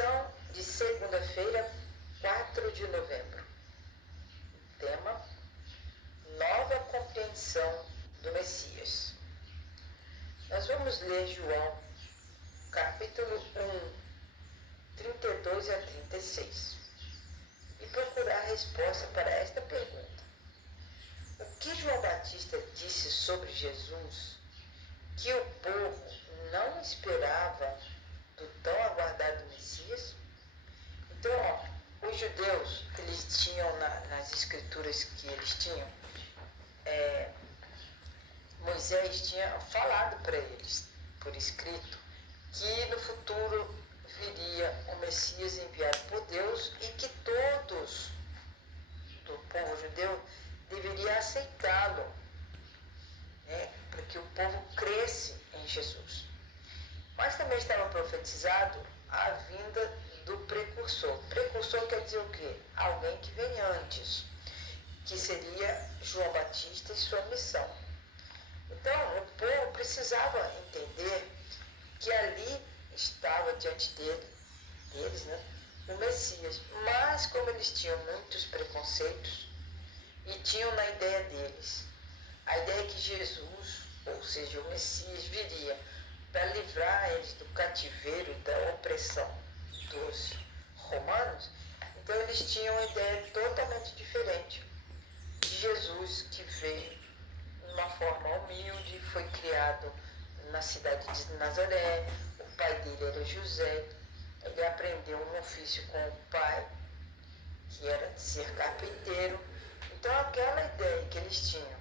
Lição de segunda-feira, 4 de novembro. Tema: nova compreensão do Messias. Nós vamos ler João, capítulo 1, 32 a 36, e procurar a resposta para esta pergunta. O que João Batista disse sobre Jesus, que o povo não esperava do tão aguardado Messias? Então, os judeus, eles tinham nas escrituras que eles tinham, Moisés tinha falado para eles, por escrito, que no futuro viria o Messias enviado por Deus e que todos do povo judeu deveriam aceitá-lo, para que o povo cresce em Jesus. Mas também estava profetizado a vinda do precursor. Precursor quer dizer o quê? Alguém que vem antes, que seria João Batista e sua missão. Então, o povo precisava entender que ali estava diante deles, o Messias. Mas, como eles tinham muitos preconceitos e tinham na ideia deles a ideia que Jesus, ou seja, o Messias, viria para livrar eles do cativeiro, da opressão dos romanos, então eles tinham uma ideia totalmente diferente de Jesus, que veio de uma forma humilde, foi criado na cidade de Nazaré, o pai dele era José, ele aprendeu um ofício com o pai, que era de ser carpinteiro. Então aquela ideia que eles tinham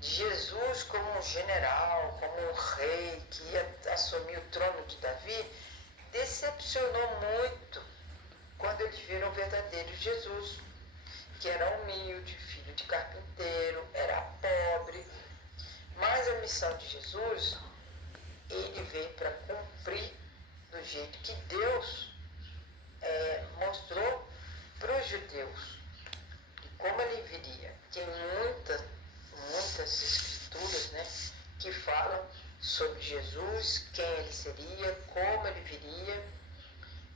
de Jesus como um general, como um rei que ia assumir o trono de Davi, decepcionou muito quando eles viram o verdadeiro Jesus, que era humilde, filho de carpinteiro, era pobre. Mas a missão de Jesus, ele veio para cumprir do jeito que Deus mostrou para os judeus, e como ele viria. Tem muitas escrituras, que falam sobre Jesus, quem ele seria, como ele viria,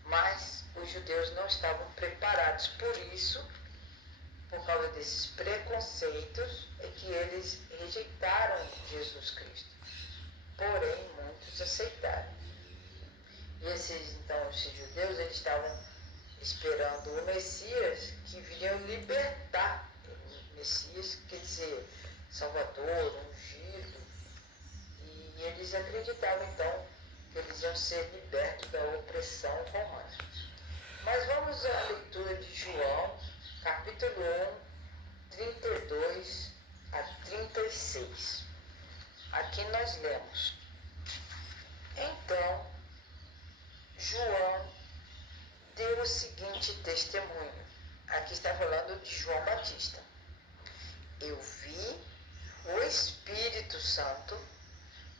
mas os judeus não estavam preparados. Por isso, por causa desses preconceitos, é que eles rejeitaram Jesus Cristo. Porém, muitos aceitaram. E esses judeus, eles estavam esperando o Messias, que viria libertar. Messias quer dizer Salvador, ungido, e eles acreditavam então que eles iam ser libertos da opressão romana. Mas vamos à leitura de João, capítulo 1, 32 a 36. Aqui nós lemos: Então, João deu o seguinte testemunho. Aqui está falando de João Batista. Eu vi o Espírito Santo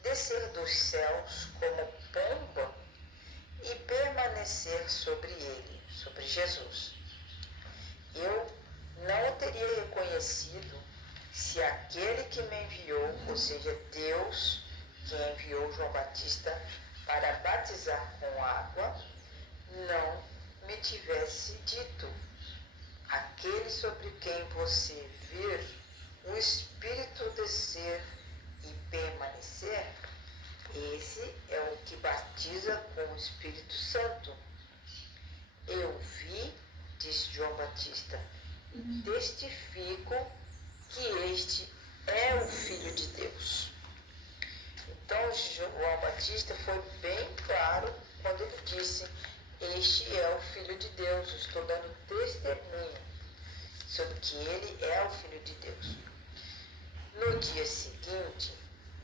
descer dos céus como pomba e permanecer sobre ele, sobre Jesus. Eu não o teria reconhecido se aquele que me enviou, ou seja, Deus, que enviou João Batista para batizar com água, não me tivesse dito: aquele sobre quem você vir o Espírito descer e permanecer, esse é o que batiza com o Espírito Santo. Eu vi, disse João Batista, testifico que este é o Filho de Deus. Então João Batista foi bem claro quando ele disse: este é o Filho de Deus. Eu estou dando testemunho sobre que ele é o Filho de Deus. No dia seguinte,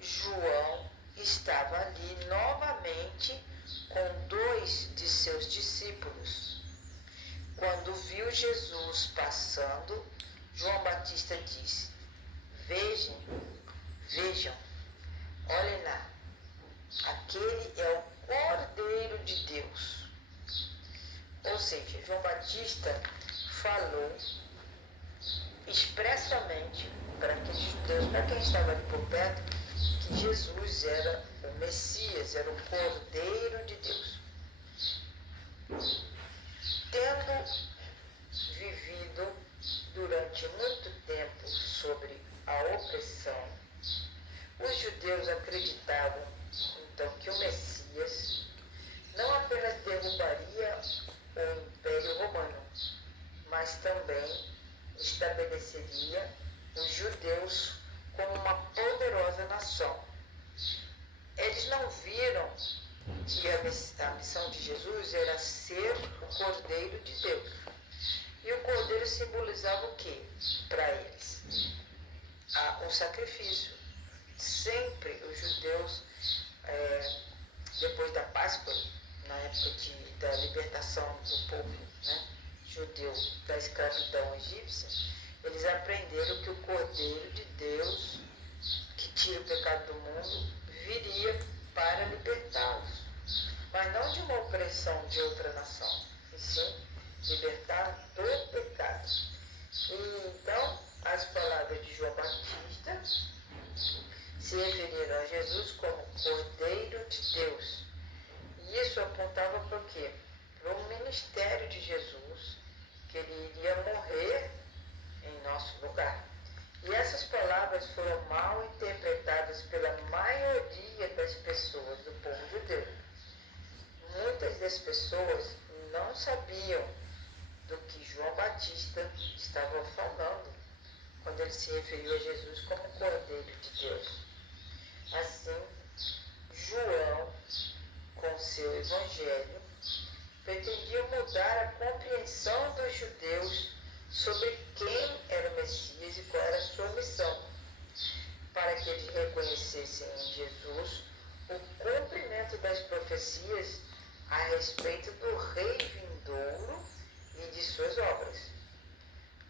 João estava ali novamente com 2 de seus discípulos. Quando viu Jesus passando, João Batista disse: Vejam, olhem lá, aquele é o Cordeiro de Deus. Ou seja, João Batista falou expressamente para aqueles judeus, para quem estava ali por perto, que Jesus era o Messias, era o Cordeiro de Deus. que a missão de Jesus era ser o Cordeiro de Deus. E o Cordeiro simbolizava o quê para eles? O sacrifício. Sempre os judeus, depois da Páscoa, na época da libertação do povo, né, judeu da escravidão egípcia, eles aprenderam que o Cordeiro de Deus, que tira o pecado do mundo, viria para libertá-los. Mas não de uma opressão de outra nação, e sim libertar do pecado. E então, as palavras de João Batista se referiram a Jesus como Cordeiro de Deus. E isso apontava para o quê? Para o ministério de Jesus, que ele iria morrer em nosso lugar. E essas palavras foram mal interpretadas pela maioria das pessoas do povo judeu. Muitas das pessoas não sabiam do que João Batista estava falando quando ele se referiu a Jesus como Cordeiro de Deus. Assim, João, com seu evangelho, pretendia mudar a compreensão dos judeus sobre quem era o Messias e qual era a sua missão, para que eles reconhecessem em Jesus o cumprimento das profecias a respeito do Rei vindouro e de suas obras.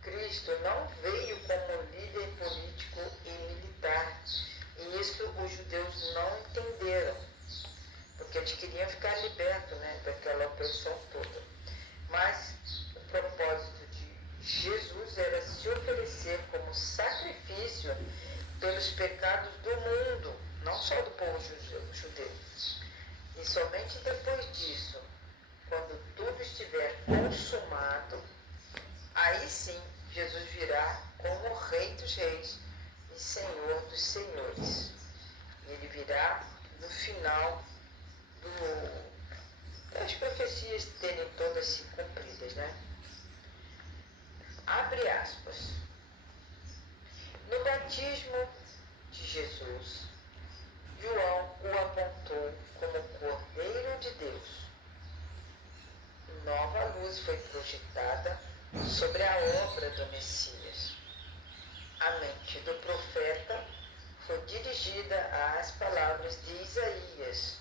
Cristo não veio como líder político e militar, e isso os judeus não entenderam, porque eles queriam ficar libertos, né, daquela opressão toda. Mas o propósito de Jesus era se oferecer como sacrifício pelos pecados do mundo, não só do povo judeu. E somente depois disso, quando tudo estiver consumado, aí sim Jesus virá como o Rei dos Reis e Senhor dos Senhores. Ele virá no final das profecias terem todas se cumpridas, né? Abre aspas. No batismo de Jesus, João o apontou como Cordeiro de Deus. Nova luz foi projetada sobre a obra do Messias. A mente do profeta foi dirigida às palavras de Isaías.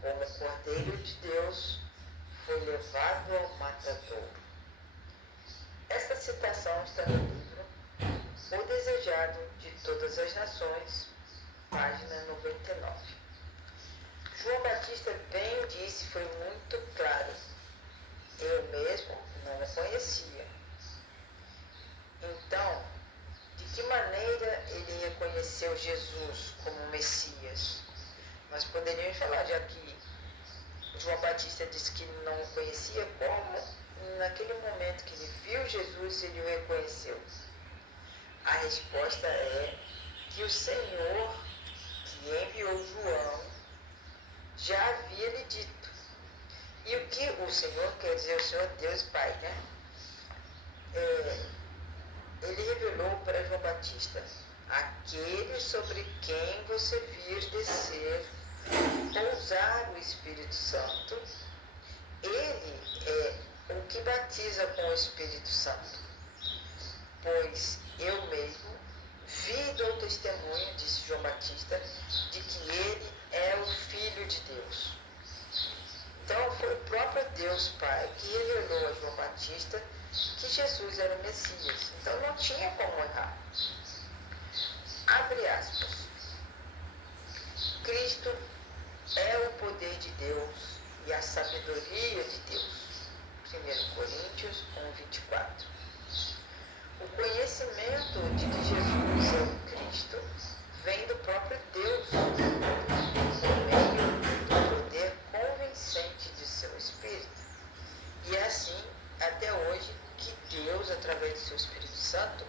Como Cordeiro de Deus, foi levado ao matadouro. Esta citação está no livro O Desejado de Todas as Nações, página 99. João Batista bem disse, foi muito claro. Eu mesmo não o conhecia. Então, de que maneira ele reconheceu Jesus como Messias? Nós poderíamos falar, já que João Batista disse que não o conhecia, como naquele momento que ele viu Jesus, ele o reconheceu? A resposta é que o Senhor que enviou João já havia lhe dito. E o que o Senhor quer dizer, o Senhor Deus Pai, né? Ele revelou para João Batista: aquele sobre quem você vir descer, pousar o Espírito Santo, ele é o que batiza com o Espírito Santo. Pois eu mesmo vi e dou testemunho, disse João Batista, de que ele é o Filho de Deus. Então foi o próprio Deus Pai que revelou a João Batista que Jesus era o Messias. Então não tinha como errar. Abre aspas. Cristo é o poder de Deus e a sabedoria de Deus. 1 Coríntios 1:24. O conhecimento de que Jesus é o Cristo vem do próprio Deus, por meio do poder convincente de seu Espírito. E é assim, até hoje, que Deus, através do seu Espírito Santo,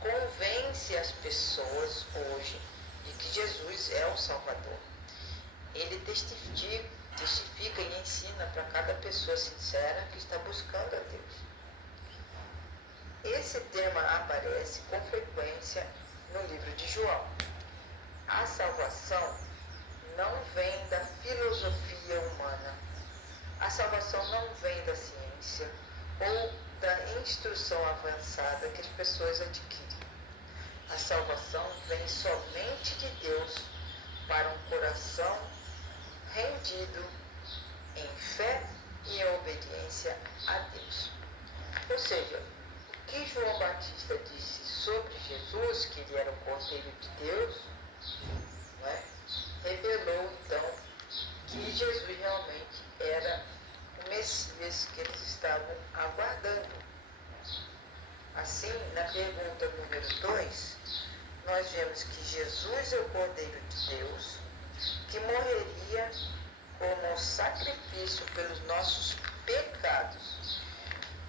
convence as pessoas hoje de que Jesus é o Salvador. Ele testifica e ensina para cada pessoa sincera que está buscando a Deus. Esse tema aparece com frequência no livro de João. A salvação não vem da filosofia humana. A salvação não vem da ciência ou da instrução avançada que as pessoas adquirem. A salvação vem somente de Deus para um coração rendido em fé e em obediência a Deus. Ou seja, o que João Batista disse sobre Jesus, que ele era o Cordeiro de Deus, não é? Revelou então que Jesus realmente era o Messias que eles estavam aguardando. Assim, na pergunta número 2, nós vemos que Jesus é o Cordeiro de Deus, que morreria como um sacrifício pelos nossos pecados.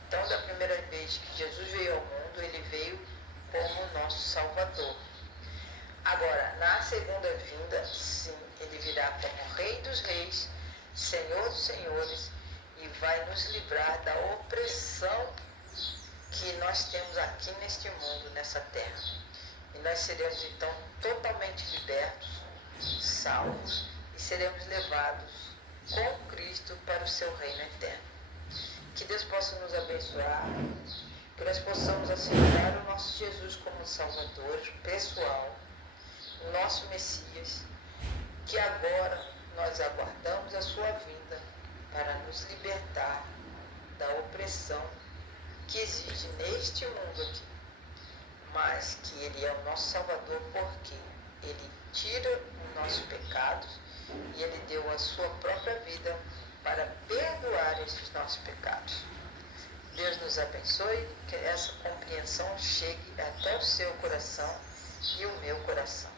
Então, da primeira vez que Jesus veio ao mundo, ele veio como nosso Salvador. Agora, na segunda vinda, sim, ele virá como Rei dos Reis, Senhor dos Senhores, e vai nos livrar da opressão que nós temos aqui neste mundo, nessa terra. E nós seremos então totalmente libertos, salvos, e seremos levados com Cristo para o seu reino eterno. Que Deus possa nos abençoar, que nós possamos aceitar o nosso Jesus como Salvador pessoal, o nosso Messias, que agora nós aguardamos a sua vinda para nos libertar da opressão que existe neste mundo aqui, mas que Ele é o nosso Salvador porque Ele tira os nossos pecados e Ele deu a sua própria vida para perdoar esses nossos pecados. Deus nos abençoe, que essa compreensão chegue até o seu coração e o meu coração.